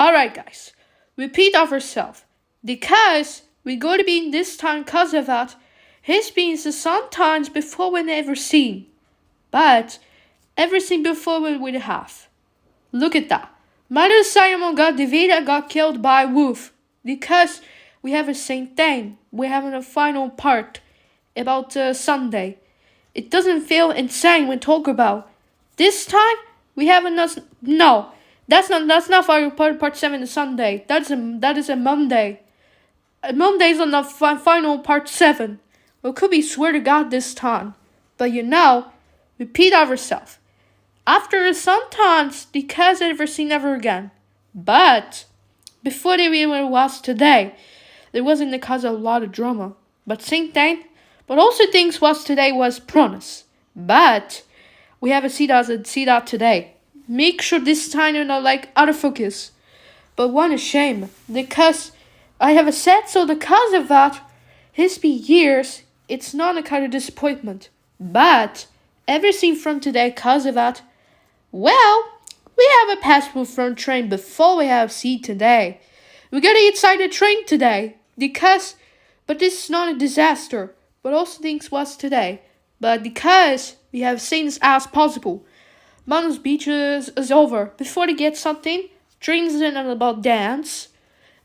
Alright, guys. Repeat of herself. Because we're going to be in this time because of that. His being sometimes before we never seen. But everything before we would have. Look at that. Mother Simon got Davida got killed by Wolf. Because we have the same thing. We're having a final part about Sunday. It doesn't feel insane when talk about. This time we have enough. No, that's not for part 7 of Sunday. That is a Monday. Monday's on the final part 7. Well, could be swear to God this time. But repeat of herself. After sometimes because ever seen never again. But before they really was today, there wasn't because of a lot of drama. But same thing. But also things was today was promise. But we have a see that today. Make sure this time you're not like out of focus. But what a shame. Because I have said so because of that, his be years, it's not a kind of disappointment. But everything from today because of that, well, we have a passport from train before we have see today. We gotta inside the train today. But this is not a disaster. But also things was today. But because we have things as possible. Mountains beaches is over. Before they get something, drinks in and about dance.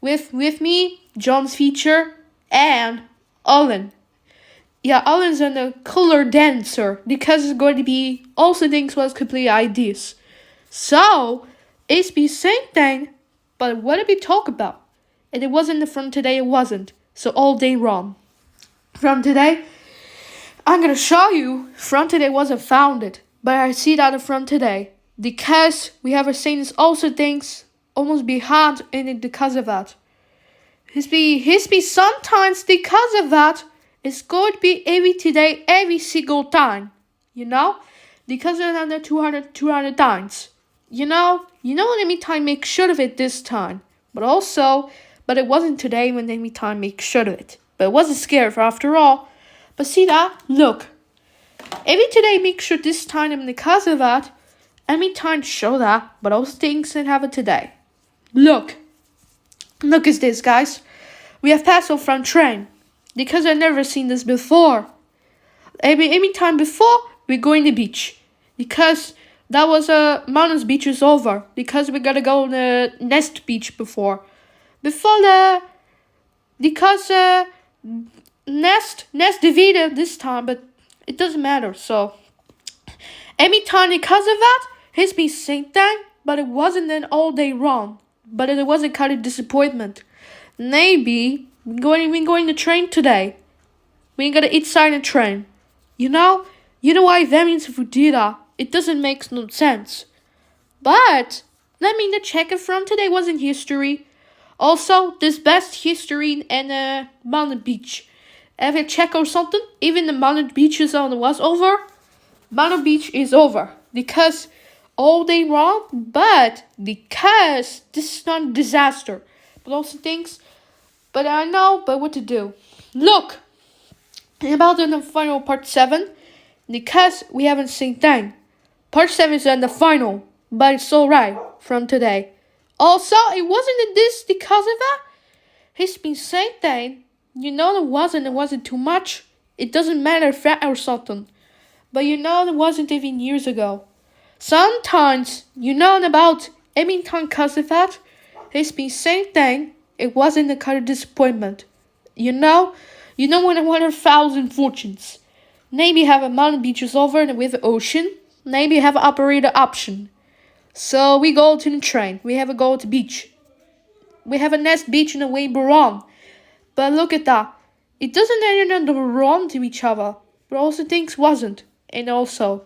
With me, Johnsfuture and Oren. Yeah, Oren's a cooler dancer. Because it's going to be also things was complete ideas. So, it's the same thing. But what did we talk about? And it wasn't from today, it wasn't. So all day wrong. From today, I'm gonna show you from today wasn't founded, but I see that from today because we have a saints also things almost behind in it because of that. His be sometimes because of that it's going to be every today every single time, because of under 200 times, every time make sure of it this time, but it wasn't today when every time make sure of it. But it wasn't scared for after all. But see that? Look. Every today make sure this time and because of that, every time show that, but also things that happen today. Look. Look at this, guys. We have passed off from train. Because I've never seen this before. Every time before, we go in the beach. Because that was mountains beach is over. Because we gotta go on the nest beach before. Nest divided this time, but it doesn't matter. So every time because of that, it's been same thing, but it wasn't an all day wrong. But it wasn't kind of disappointment. Maybe we're going to train today. We ain't gonna inside a train. You know why that means if we do that, it doesn't make no sense. But that mean the check from today wasn't history. Also, this best history in Mountain Beach. If you check or something, even the Mountain Beach was over. Mountain Beach is over. Because all day wrong, but because this is not a disaster. But also things, but I know, but what to do. Look, about the final part 7, because we haven't seen thing. Part 7 is in the final, but it's alright from today. Also, it wasn't this because of that. He's been saying thing. It wasn't too much. It doesn't matter if that or something. But it wasn't even years ago. Sometimes, about every time because of that, he's been saying thing. It wasn't a kind of disappointment. When I want 1,000 fortunes. Maybe have a mountain beaches over and with the ocean. Maybe have an operator option. So we go to the train. We have a go to beach. We have a nest beach in a way wrong. But look at that. It doesn't end wrong to each other. But also things wasn't. And also.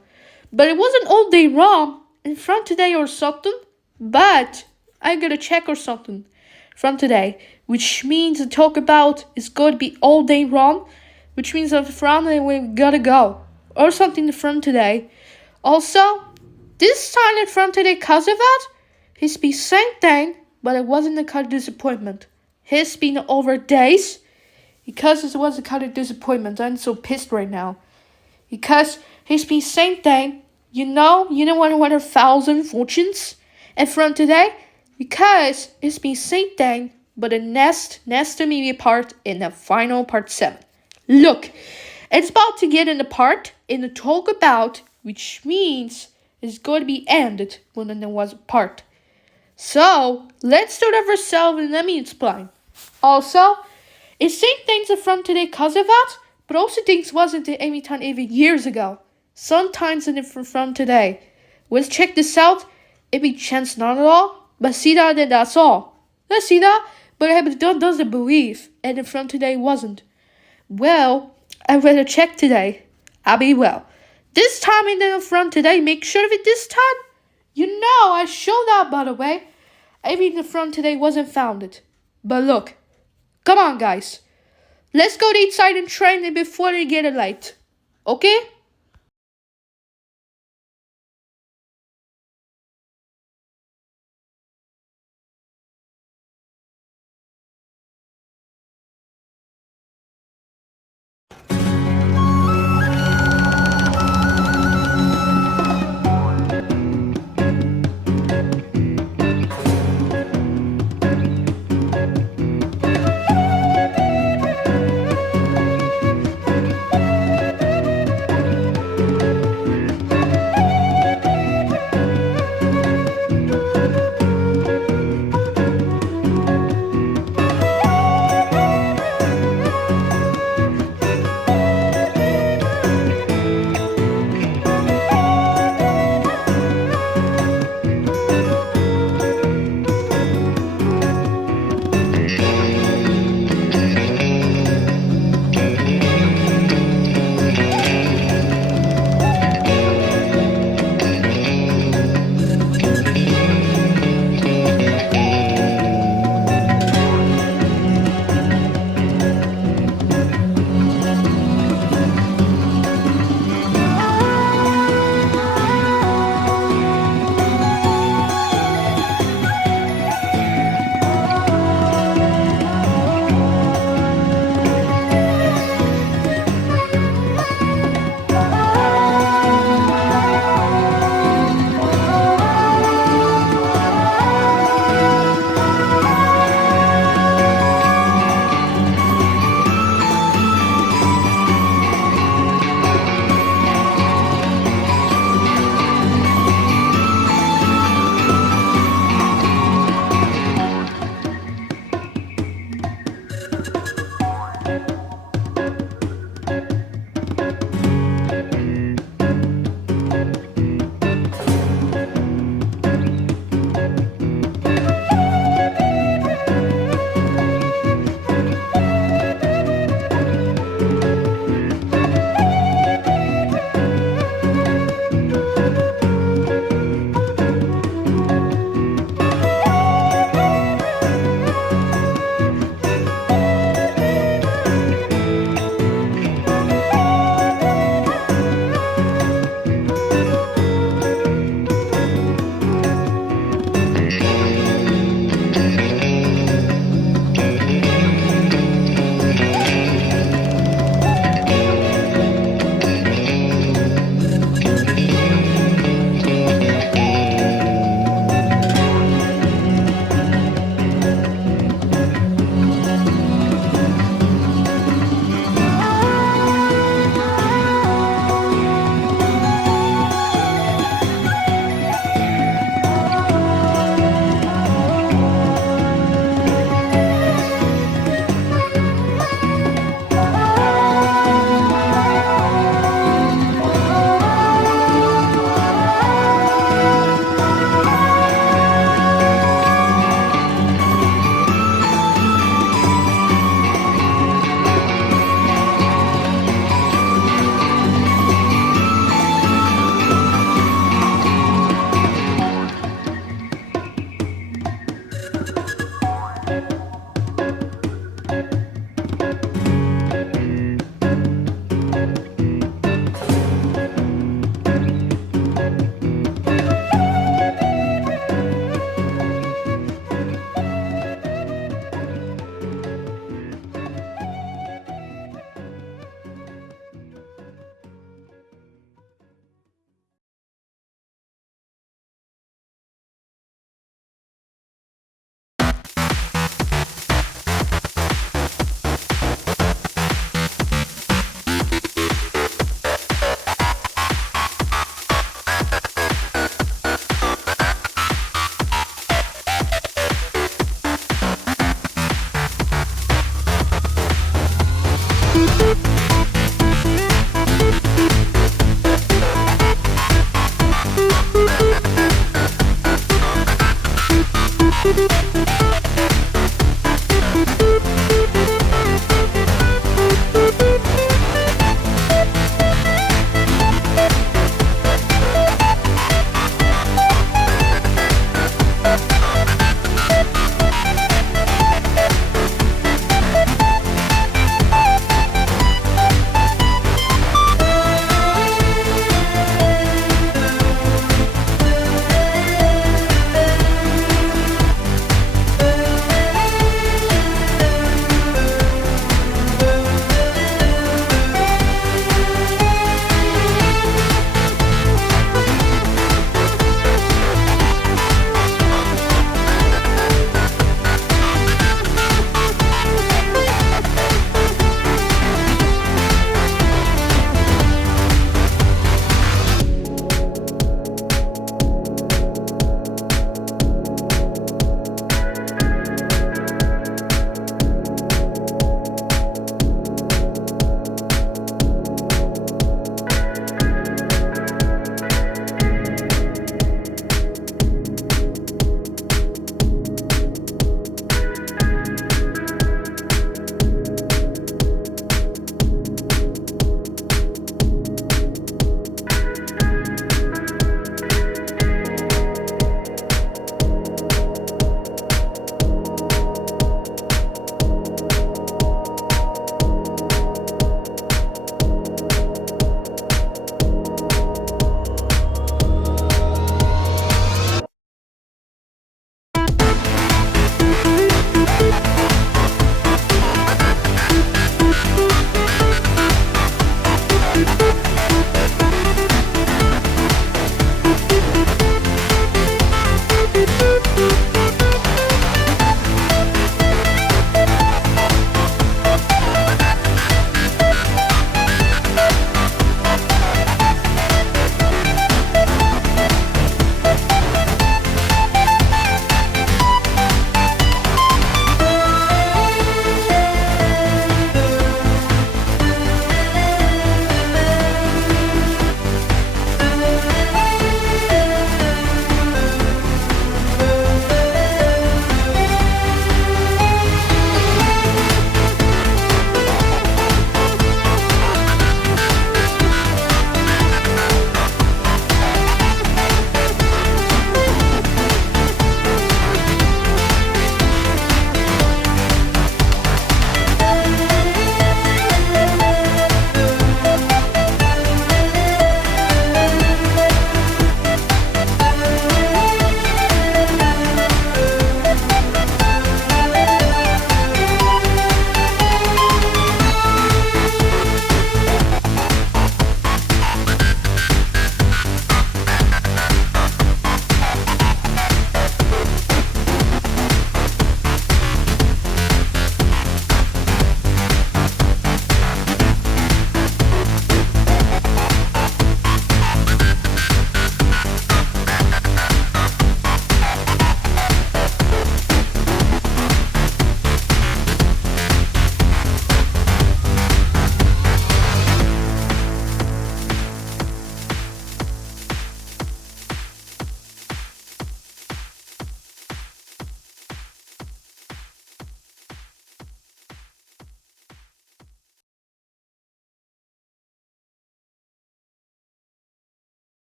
But it wasn't all day wrong. In front today or something. But I gotta check or something. From today. Which means to talk about is going to be all day wrong. Which means that from today we gotta go. Or something from today. Also. This time from today because of that. He's been same thing. But it wasn't a kind of disappointment. He's been over days. Because it was a kind of disappointment. I'm so pissed right now. Because he's been same thing. 1,000 fortunes. And from today, Because it's been same thing, but the next intermediate part in the final part 7. Look, it's about to get in the part in the talk about, which means it's going to be ended when there was a part. So, let's start off ourselves and let me explain. Also, it's same things from today cause of that, but also things wasn't it any time even years ago. Sometimes in it from today. Let's check this out. It be chance not at all, but see that and that's all. Let's see that, but I doesn't believe, and in from today wasn't. Well, I read a check today. I'll be well. This time in the front today, make sure of it this time. You know, I showed that by the way. Everything in the front today wasn't founded. But look, come on guys. Let's go inside and train it before they get it late. Okay?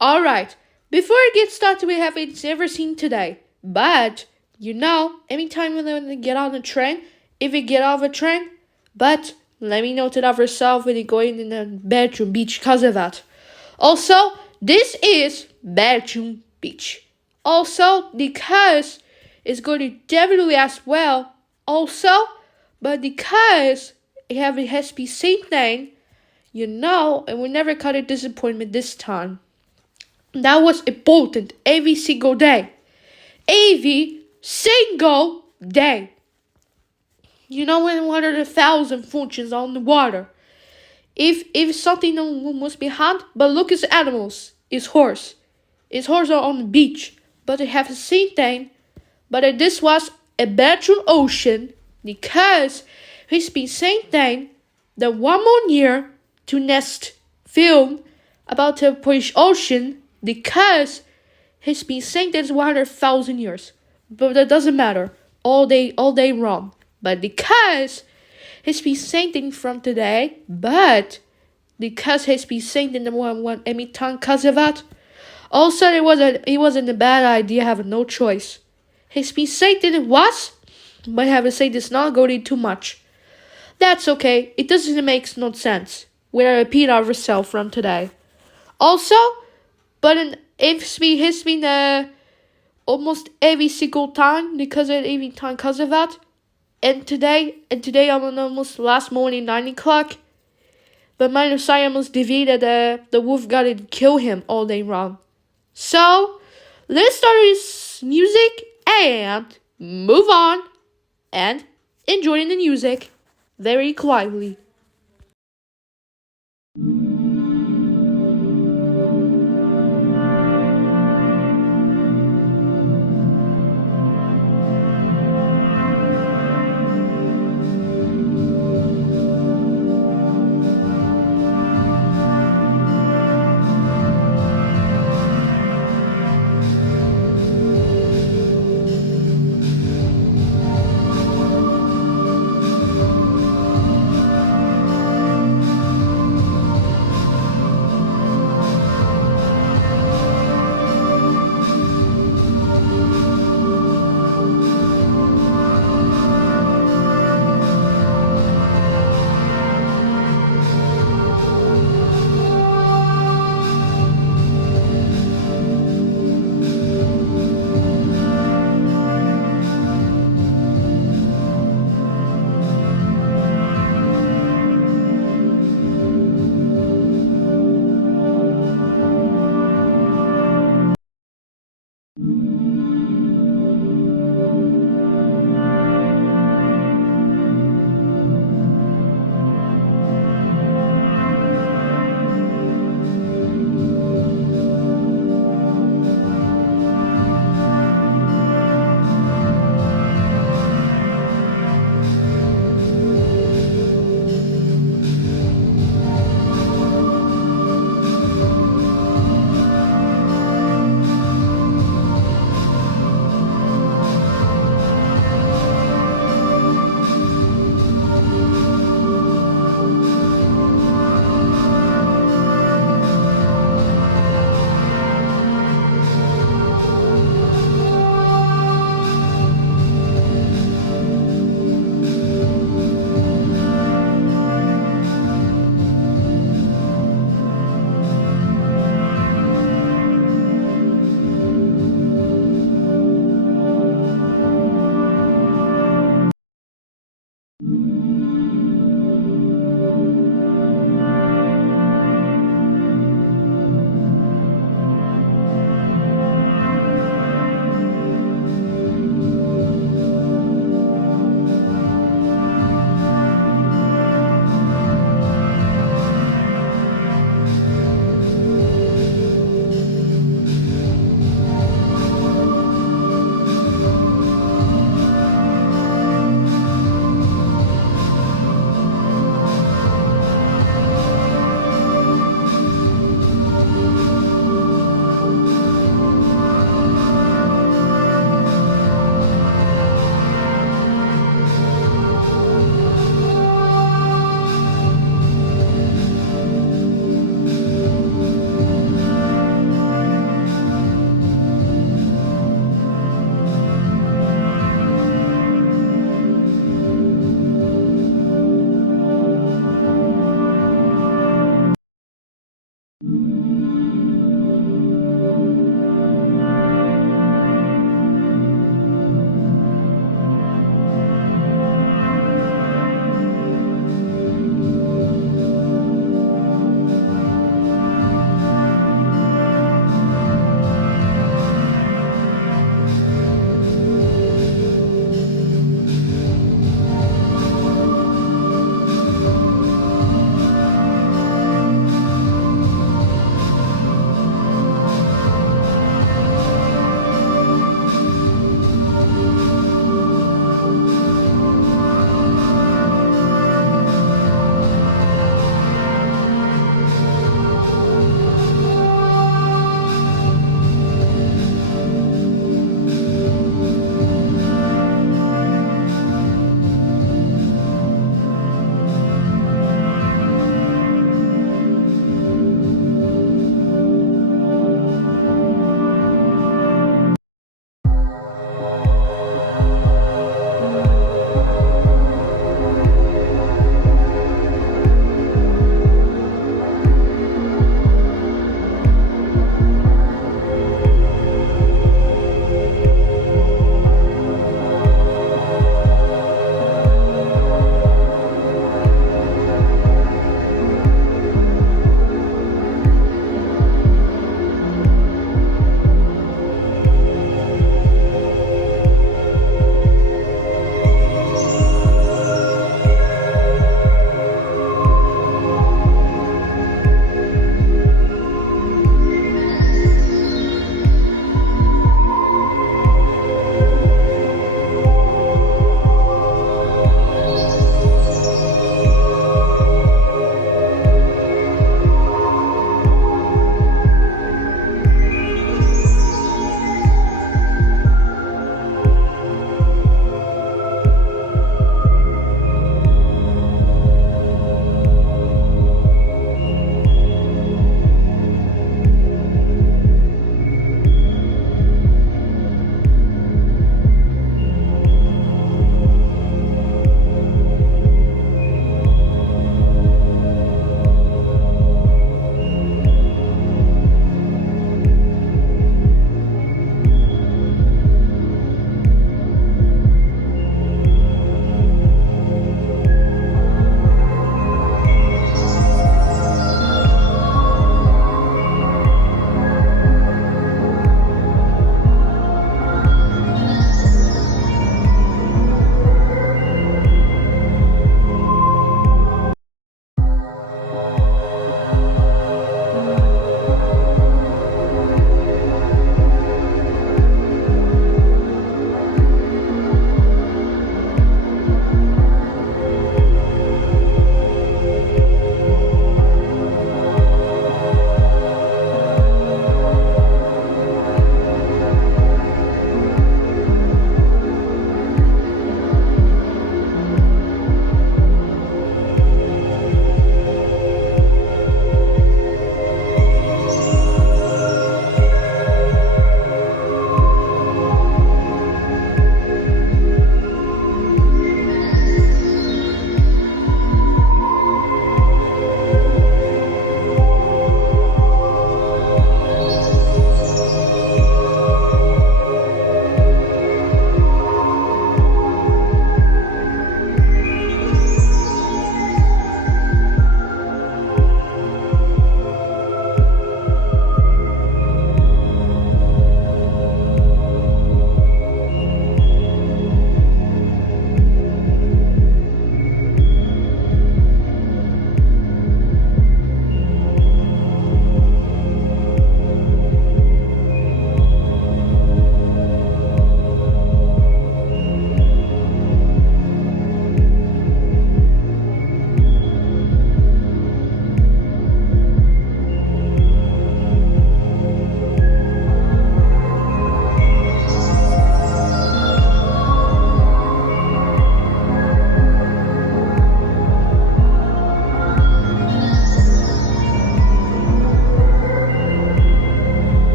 Alright, before I get started, we have everything today. But, anytime we want to get on the train, if we get off a train, but let me know to love yourself when you're going in the bedroom beach because of that. Also, This is Belgium Beach. Also, because it's going to definitely as well. Also, but because it has to be same thing, and we never got a disappointment this time. That was important every single day. Every single day. When one of the 1,000 fortunes on the water. If something must be hunt, but look at the animals. It's horse. It's horse are on the beach. But they have the same thing. But this was a Belgian ocean because it's been same thing that one more year to next film about the British Ocean because it's been saying that it's 100,000 years. But that doesn't matter. All day wrong. But because it's been saying from today, but because it's been saying in the one every time because of that, also it wasn't a bad idea having no choice. It's been saying that it was, but having said it's not going too much. That's okay. It doesn't make no sense. When I repeat ourselves from today. Also, but it's been almost every single time because of that. And today I'm on almost last morning 9 o'clock. But my side almost defeated the wolf got to kill him all day long. So let's start this music and move on and enjoy the music very quietly.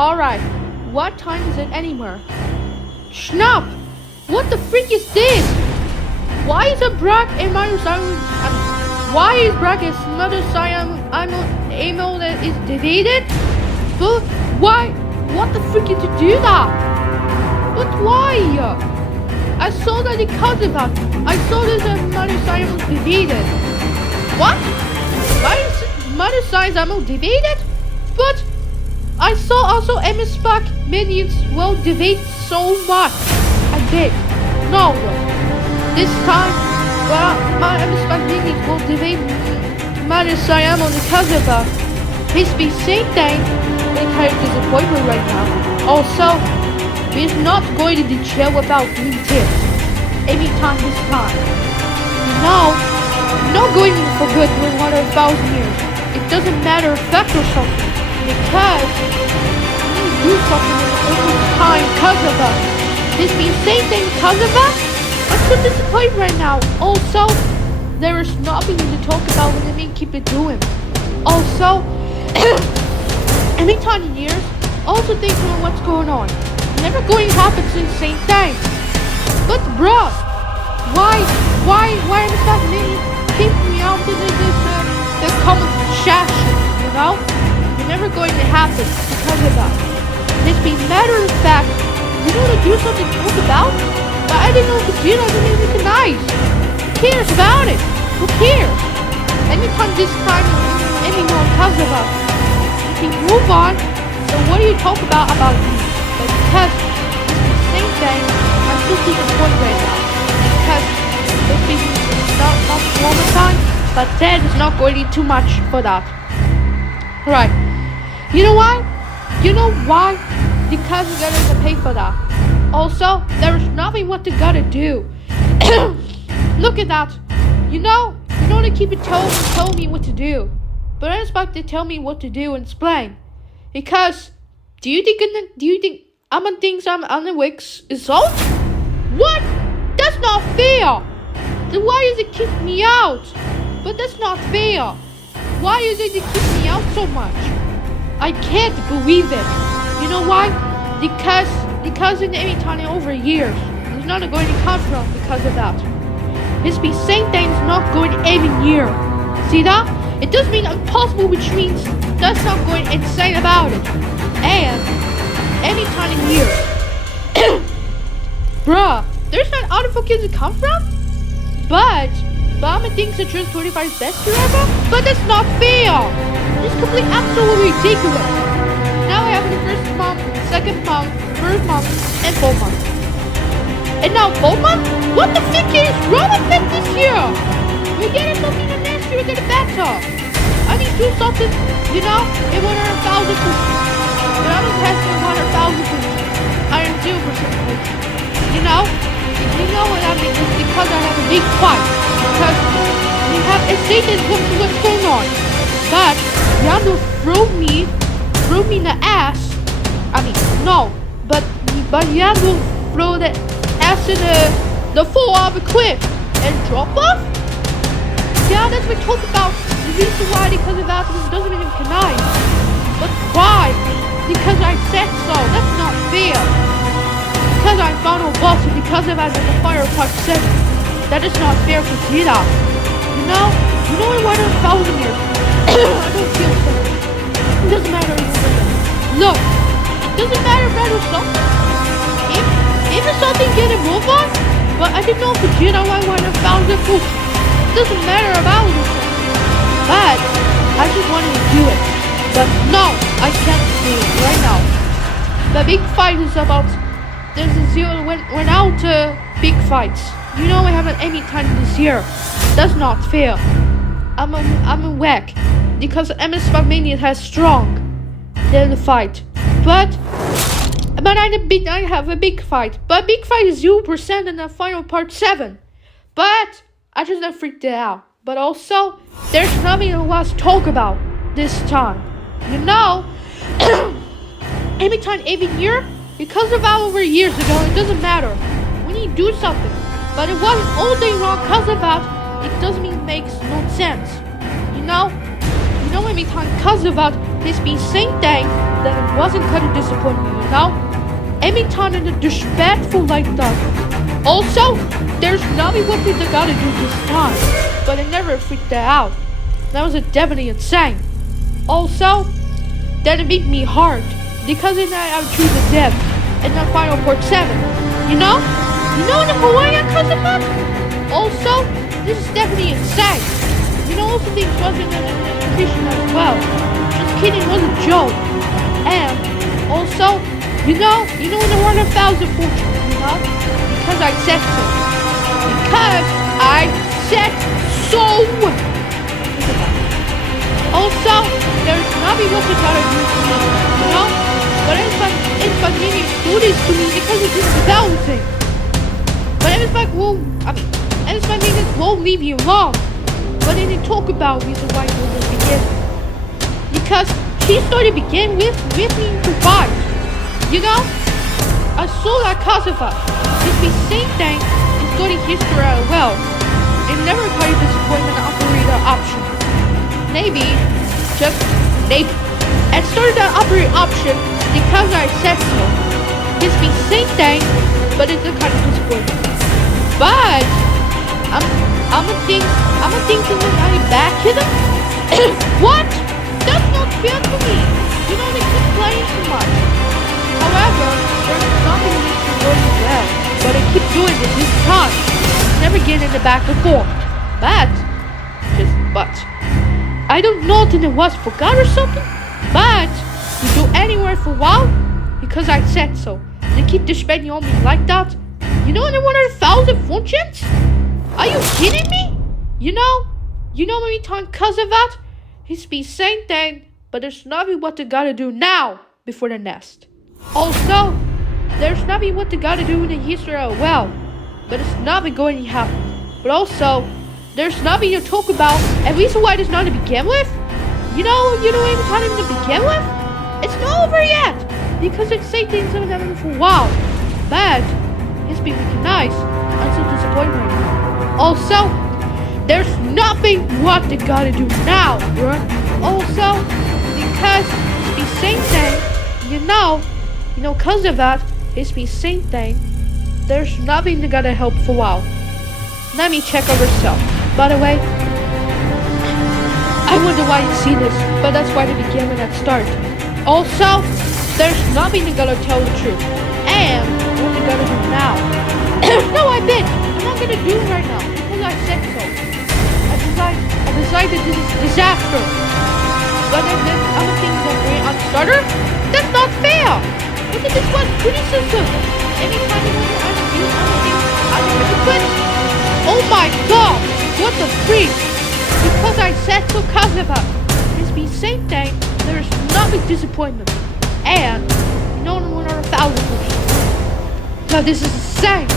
Alright, what time is it anymore? Schnapp! What the freak is this? Why is a Brud and Mother why is Brud as Mother Amo that is divided? But why? What the freak did you do that? But why? I saw that because of that. I saw that Mother Amo was divided. What? Why is Mother Amo divided? But I saw also MS-Pack minions will divide so much. I did. No. This time, well, my MS-Pack minions will divide Mother Amo because of that. He's been saying things that kind of disappointment right now. Also, he's not going to jail without me tips. Anytime this time. No, not going for good for 1,000 years. It doesn't matter effect or something. Because we do something in the time because of us. He's been saying things because of us. I'm so disappointed right now. Also, there is nothing to talk about when they keep it doing. Also, every 10 years, also thinking of what's going on. Never going to happen to the same thing. But bruh, why am I not maybe keeping me out to this comment section, you know? Never going to happen because of that. It's been matter of fact, you know to do something to talk about? But I didn't know if you know, I didn't even recognize. Who cares about it? Who cares? Anytime this time, anyone talks about it. If you move on, so what do you talk about me? But because it's the same thing, I'm still disappointed right now. Because it's been not much longer time, but that is not going to be too much for that. Right. You know why? You know why? Because we gotta pay for that. Also, there is nothing what they gotta do. Look at that. You know they keep it telling me what to do. But I expect to tell me what to do and explain. Because do you think I'm on things I'm on the Owakcx Assault? What? That's not fair. Then why does it kick me out? But that's not fair. Why is it to keep me out so much? I can't believe it. You know why? Because in any time over years, there's not going to come from because of that. It's been saying things not going every year. See that? It does mean impossible, which means that's not going insane about it. And any time in year. Bruh, there's not other kids to come from? But Mama thinks that just 25 is best forever? But that's not fair! It's completely absolutely ridiculous! Now we have the first month, second month, third month, and fourth month. And now fourth month? What the fuck is wrong with it this year? We're getting something the next year, we're getting better! I mean, do something, you know, in 100,000%. But I'm gonna test in 100,000%. I am 0%. You know? You know what I mean? It's because I have a big fight. Because we have a statement to what's going on. But Yambo threw me in the ass. I mean, no. But Yambo threw the ass in the fall of a cliff and drop off? Yeah, that's what we talk about. The reason why, because of that, it doesn't even recognize. But why? Because I said so. That's not fair. Because I found a boss and because of that, the fire part 7. That is not fair for Gita. You know in 1,000 years. I don't feel so. It doesn't matter anymore. Look, it doesn't matter if I do something. If it's something get a move on, but I didn't know for Gita why 1,000 food. It doesn't matter about it. But I just wanted to do it. But no, I can't do it right now. The big fight is about. There's a zero went out to big fights. You know we haven't any time this year. That's not fair. I'm a whack because MS5 Mania has strong. Then the fight, but I have a big fight. But big fight is 0% in the final part 7. But I just not freaked it out. But also there's nothing else to talk about this time. You know, every time, every year. Because of that over years ago, it doesn't matter. We need to do something. But it wasn't all day long because of that. It doesn't mean it makes no sense. You know? you know, every time cause about this be same thing, then it wasn't kind of disappointing, you know? Every time it's disrespectful like that. Also, there's nothing what they gotta do this time, but it never freaked that out. That was definitely insane. Also, that it made me hard, because then I would choose the death, and not Final Port 7, you know? You know the Hawaii cause about? Also, this is definitely insane. You know, also things wasn't an education as well. Just kidding, it was a joke. And also, you know in the world of 1,000 fortunes, you know? Because I said so. Because I said so. Also, there's nothing what we gotta do to me, you know? But it's like maybe do this to me because it's just balancing. But it's like, and it's like it won't leave you alone. But then they talk about reason why it will begin. Because she started begin with me to fight. You know? I saw that Kosovo. It's the same thing in studying history as well. It never quite disappointed an operator option. Maybe, just maybe. I started that operator option because I said so. It's the same thing, but it's a kind of disappointment. But I'm thinking that I back hit him. What? That's not fair to me. You know, they keep playing too much. However, there's nothing that makes me really well. But I keep doing it this time. Never get in the back and forth. But I don't know if it was forgot or something. But you go anywhere for a while because I said so. They keep disrespecting on me like that. You know, in 100,000 fortunes? Are you kidding me? You know when we talk cause of that? It's the same thing, but there's nothing what they gotta do now before the nest. Also, there's nothing what they gotta do in the history as well, but it's nothing going to happen. But also, there's nothing to talk about, and reason why there's not to begin with? You know even time to begin with? It's not over yet, because it's same things have been happening for a while. But it's been recognized. I'm so disappointed right now. Also, there's nothing what they gotta do now, bruh. Also, because it's the same thing, you know, cause of that, it's the same thing. There's nothing they gotta help for a while. Let me check over herself. By the way, I wonder why you see this, but that's why they began with that start. Also, there's nothing they gotta tell the truth. And what they gotta do now. No, I did. I'm not gonna do it right now because I said so. I decided this is a disaster. But then other things are going on starter? That's not fair. Look at this one criticism. Anytime you want to ask you something, I'm going to quit. Oh my god, what the freak? Because I said so Kazaba. It's the same thing. There's nothing disappointment. And no one are 1,000%. So this is insane.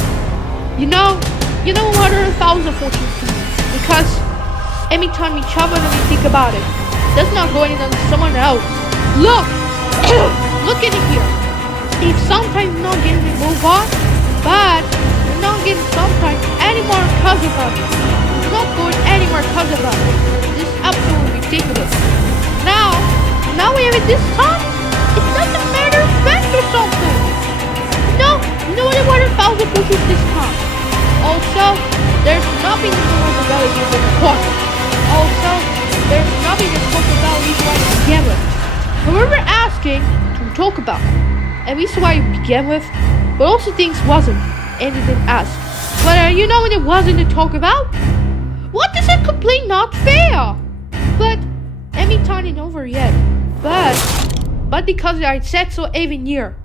You know what are 1,000 fortunes to me? Because every time we travel and we think about it, that's not going on someone else. Look! Look at it here. If sometimes we're not getting it move on, but we're not getting sometimes any more cause about it. We're not going anywhere cause about it. This is absolutely ridiculous. Now we have it this time, it doesn't matter fact or something. No, what are 1,000 fortunes this time? Also, there's nothing to talk about in the important. Also, there's nothing to talk about reason why you began with. Whoever asking to talk about, and reason why you began with, but also things wasn't anything asked. But you know when it wasn't to talk about? What is a complaint not fair? But every time it's over yet. But because I said so every year.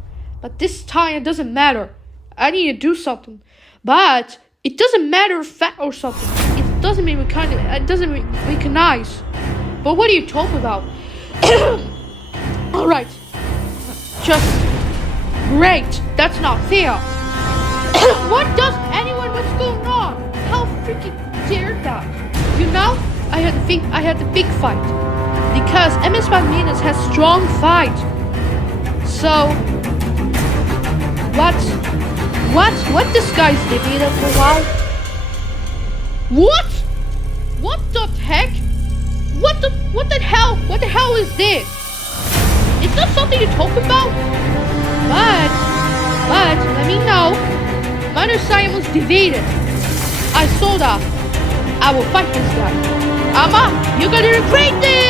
But this time it doesn't matter. I need to do something. But it doesn't matter fact or something. It doesn't mean it doesn't recognize. But what are you talking about? Alright. Just great. That's not fair. What does anyone what's going on? How freaking dare that? You know, I had the big fight. Because MS Magnus has strong fight. So what this guy's living up for a while? What the heck? What What the hell? What the hell is this? It's not something to talk about. But let me know. Minor Saiyan was defeated. I saw that. I will fight this guy. Ama, you're gonna regret this!